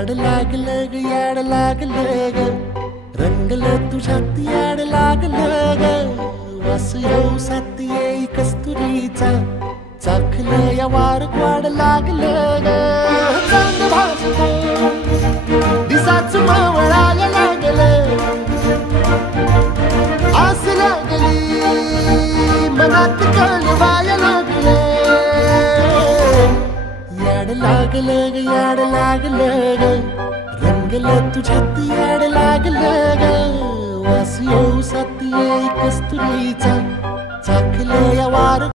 याड लागलं ग याड लागलं ग रंगलं तुझ्यात याड लागलं ग वास येऊ साथ येई कस्तुरीचा चाखलं या वार वाड लागलं ग चांद भासलं दिसाच मावळायला लागलं आस लागली मनात कळवायला लागलं याड लागलं ग याड लागलं ग रंगलं तुझ्यात याड लागलं ग वास येऊ साथ येई कस्तुरीचा चाखलं या वार